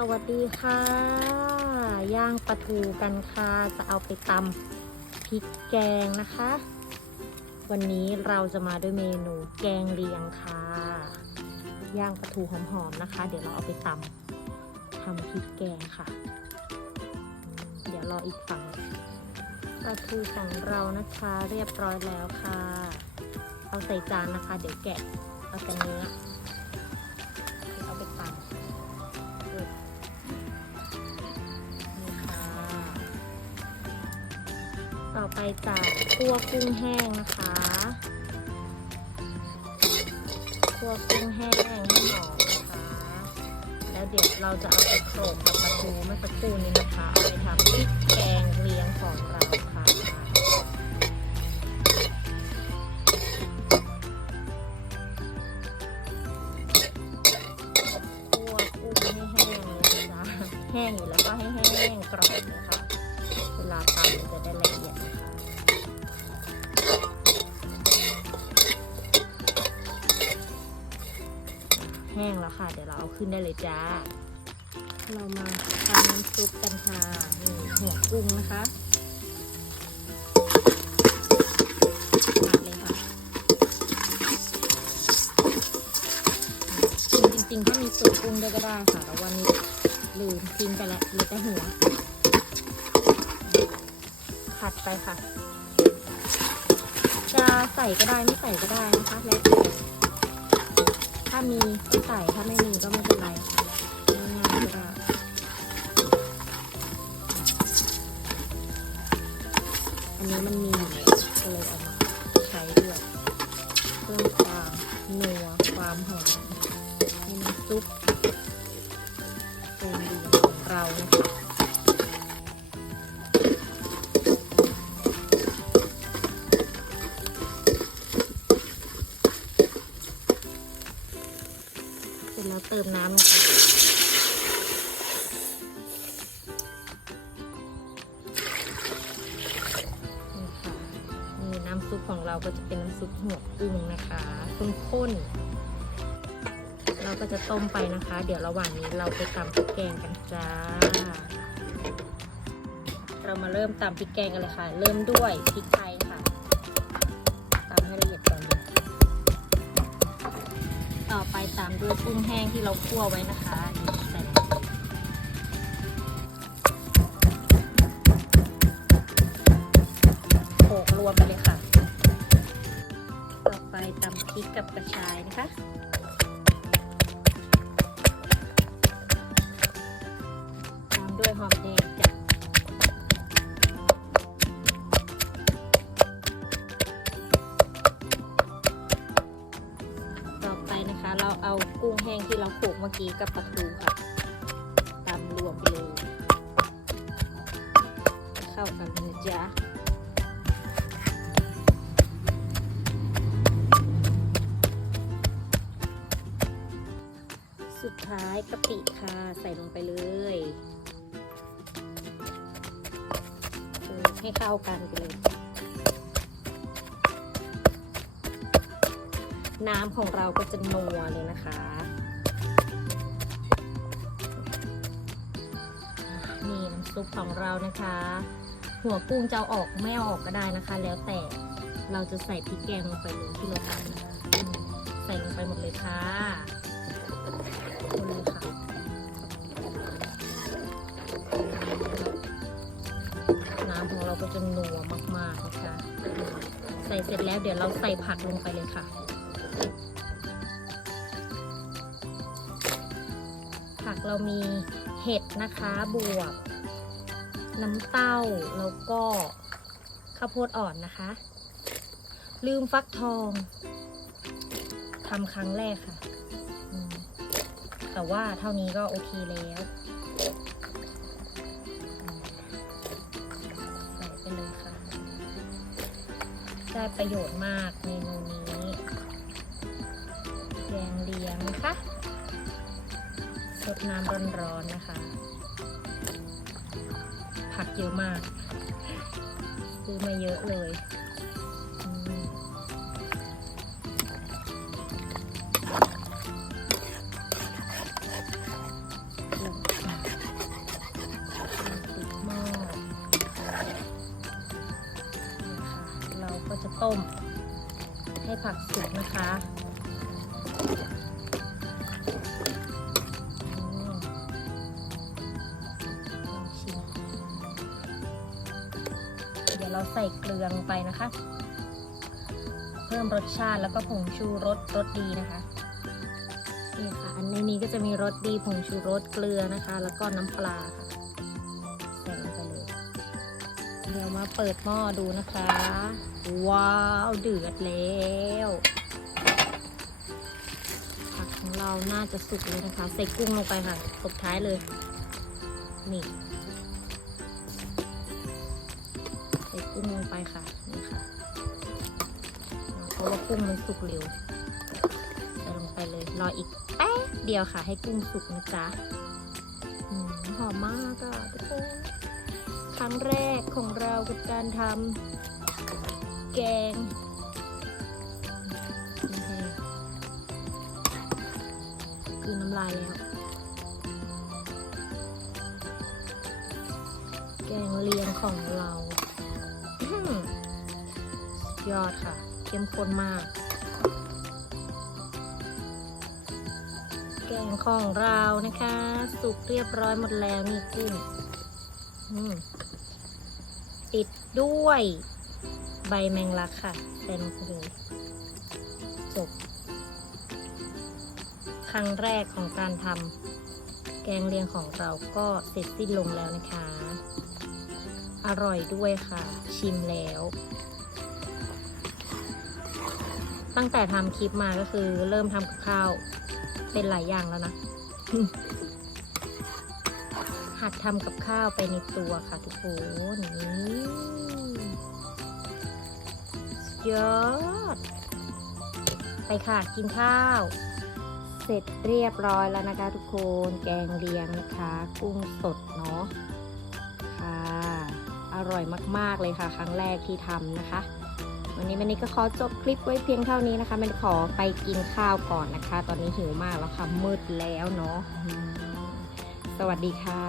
สวัสดีค่ะ ย่างปลาทูกันค่ะ จะเอาไปตำพริกแกงนะคะ วันนี้เราจะมาด้วยเมนูแกงเลียงค่ะ ย่างปลาทูหอมๆนะคะ เดี๋ยวเราเอาไปตำทำพริกแกงค่ะ เดี๋ยวรออีกฝั่งปลาทูของเรานะคะเรียบร้อยแล้วค่ะ เอาใส่จานนะคะ เดี๋ยวแกะเอาแต่เนื้อ อไปจากคั่วกุ้งแห้งนะคะคั่วกุ้งแห้งให้หอมนะคะ แล้วเดี๋ยวเราจะเอาไปโขลกกับปลาทูเมื่อสักครู่นี้นะคะเอาไปทำพริกแกงเลี้ยงของเราค่ะคั่วกุ้งให้แห้งเลยนะจ๊ะแห้งอยู่แล้วก็ให้แห้งกรอบ แห้งแล้วค่ะ เดี๋ยวเราเอาขึ้นได้เลยจ้า เรามาทำน้ำซุปกันค่ะนี่หัวกุ้งนะคะตัดเลยค่ะจริงๆถ้ามีสูตรกุ้งด้วยก็ได้ค่ะแต่วันนี้ลืมทิ้งไปแล้วเหลือแต่หัวขัดไปค่ะ จะใส่ก็ได้ไม่ใส่ก็ได้นะคะแล้วแต่ ถ้ามีก็ใส่ถ้าไม่มีก็ไม่เป็นไรง่ายๆก็อันนี้มันมี เติมน้ำลงไปนี่นี่น้ำซุปของเราก็จะเป็นน้ำซุปหัวกุ้งนะคะข้นๆเราก็จะต้มไปนะคะ เดี๋ยวระหว่างนี้เราไปตำพริกแกงกันจ้า เรามาเริ่มตำพริกแกงกันเลยค่ะ เริ่มด้วยพริกไทยค่ะตำให้ ต่อไปตามด้วยกุ้งแห้งที่เราคั่วไว้นะคะ มื่อกี้กับปลาทูค่ะตามรวมไปเลยเข้ากันเลยจ๊ะสุดท้ายกะปิค่ะใส่ลงไปเลยให้เข้ากันไปเลย น้ำของเราก็จะนัวเลยนะคะ ซุปของเรานะคะ หัวกุ้งจะออกไม่ออกก็ได้นะคะ แล้วแต่เราจะใส่พริกแกงลงไปเลยที่เราทำนะคะใส่ลงไปหมดเลยค่ะนเลยค่ะน้ำของเราก็จะนัวมากๆนะคะใส่เสร็จแล้วเดี๋ยวเราใส่ผักลงไปเลยค่ะผักเรามีเห็ดนะคะบวบ น้ำเต้าแล้วก็ข้าวโพดอ่อนนะคะ ลืมฟักทองทำครั้งแรกค่ะ แต่ว่าเท่านี้ก็โอเคแล้วใส่ไปเลยค่ะ ได้ประโยชน์มากเมนูนี้แกงเลียงนะคะสดน้ำร้อนๆนะคะ ผักเยอะมาก ซื้อมาเยอะเลยก็จะต้มให้ผักสุกนะคะ ใส่เกลือลงไปนะคะ เพิ่มรสชาติแล้วก็ผงชูรสรสดีนะคะนี่ค่ะ อันในนี้ก็จะมีรสดีผงชูรสเกลือนะคะ แล้วก็น้ำปลาค่ะใส่ลงไปเลยเดี๋ยวมาเปิดหม้อดูนะคะ ว้าวเดือดแล้วผักของเราน่าจะสุกเลยนะคะ ใส่กุ้งลงไปค่ะตบท้ายเลยนี่ กุ้งลงไปค่ะ นี่ค่ะ เพราะว่ากุ้งมันสุกเร็วใส่ลงไปเลย รออีกแป๊บเดียวค่ะ ให้กุ้งสุกนะจ๊ะหอมมากอะทุกคน ครั้งแรกของเรากับการทำแกงคือน้ำลายแล้ว แกงเลียงของเรา ยอดค่ะ เข้มข้นมาก แกงของเรานะคะ สุกเรียบร้อยหมดแล้วนี่กุ้งอืมปิดด้วยใบแมงลักค่ะใส่ลงไปเลยจบ ครั้งแรกของการทำแกงเลียงของเราก็เสร็จสิ้นลงแล้วนะคะ อร่อยด้วยค่ะ ชิมแล้ว ตั้งแต่ทำคลิปมาก็คือเริ่มทำกับข้าว เป็นหลายอย่างแล้วนะ หัดทำกับข้าวไปในตัวค่ะทุกคนนี่ยอด ไปค่ะกินข้าว เสร็จเรียบร้อยแล้วนะคะทุกคน แกงเลียงนะคะ กุ้งสดเนาะ ค่ะ อร่อยมาก ๆ เลยค่ะ ครั้งแรกที่ทำนะคะ วันนี้วันนี้ก็ขอจบคลิปไว้เพียงเท่านี้นะคะมันขอไปกินข้าวก่อนนะคะ ตอนนี้หิวมากแล้วค่ะมืดแล้วเนาะสวัสดีค่ะ